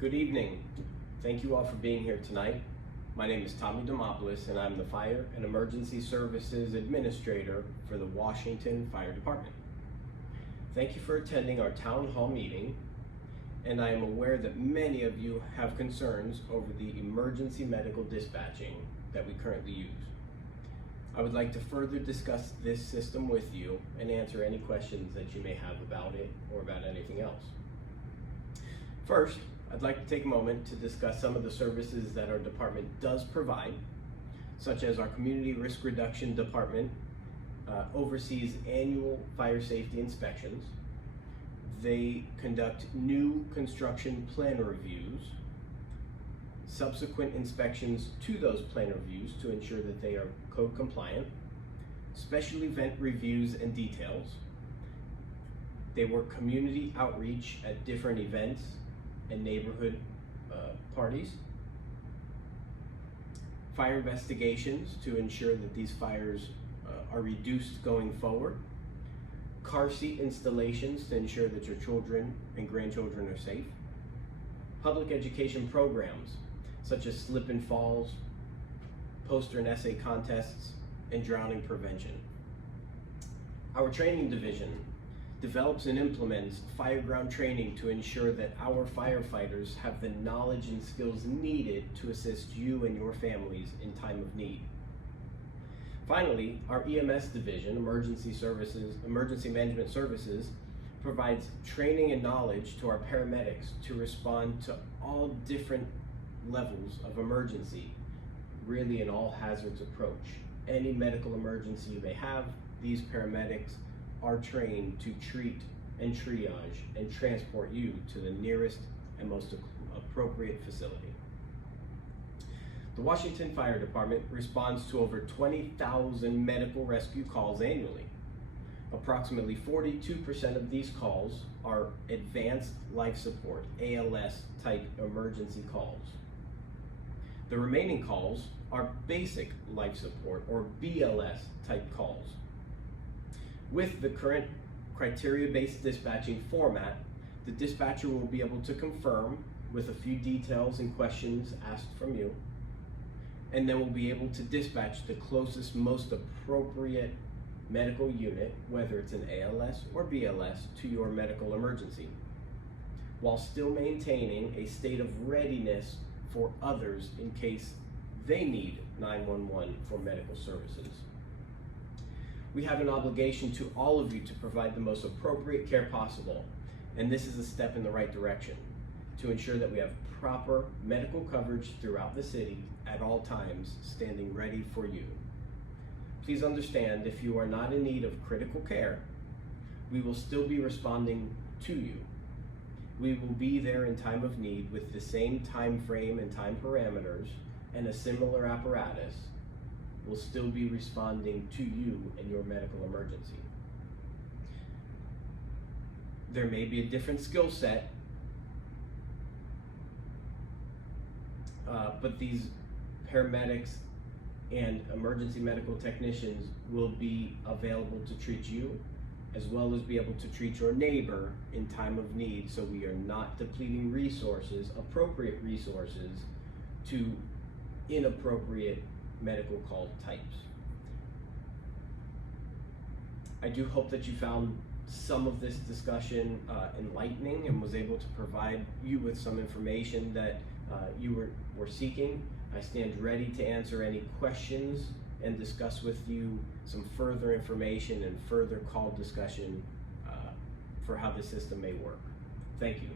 Good evening. Thank you all for being here tonight. My name is Tommy Demopoulos and I'm the Fire and Emergency Services Administrator for the Washington Fire Department. Thank you for attending our town hall meeting, and I am aware that many of you have concerns over the emergency medical dispatching that we currently use. I would like to further discuss this system with you and answer any questions that you may have about it or about anything else. First, I'd like to take a moment to discuss some of the services that our department does provide, such as our Community Risk Reduction Department oversees annual fire safety inspections. They conduct new construction plan reviews, subsequent inspections to those plan reviews to ensure that they are code compliant, special event reviews and details. They work community outreach at different events and neighborhood parties, fire investigations to ensure that these fires are reduced going forward, car seat installations to ensure that your children and grandchildren are safe, public education programs such as slip and falls, poster and essay contests, and drowning prevention. Our training division develops and implements fireground training to ensure that our firefighters have the knowledge and skills needed to assist you and your families in time of need. Finally, our EMS division, Emergency Management Services, provides training and knowledge to our paramedics to respond to all different levels of emergency, really an all hazards approach. Any medical emergency you may have, these paramedics are trained to treat and triage and transport you to the nearest and most appropriate facility. The Washington Fire Department responds to over 20,000 medical rescue calls annually. Approximately 42% of these calls are advanced life support, ALS type emergency calls. The remaining calls are basic life support or BLS type calls. With the current criteria-based dispatching format, the dispatcher will be able to confirm with a few details and questions asked from you, and then we'll be able to dispatch the closest, most appropriate medical unit, whether it's an ALS or BLS, to your medical emergency, while still maintaining a state of readiness for others in case they need 911 for medical services. We have an obligation to all of you to provide the most appropriate care possible, and this is a step in the right direction to ensure that we have proper medical coverage throughout the city at all times, standing ready for you. Please understand, if you are not in need of critical care, we will still be responding to you. We will be there in time of need with the same time frame and time parameters and a similar apparatus. Will still be responding to you and your medical emergency. There may be a different skill set, but these paramedics and emergency medical technicians will be available to treat you, as well as be able to treat your neighbor in time of need, so we are not depleting resources, appropriate resources, to inappropriate medical call types. I do hope that you found some of this discussion enlightening and was able to provide you with some information that you were seeking. I stand ready to answer any questions and discuss with you some further information and further call discussion for how the system may work. Thank you.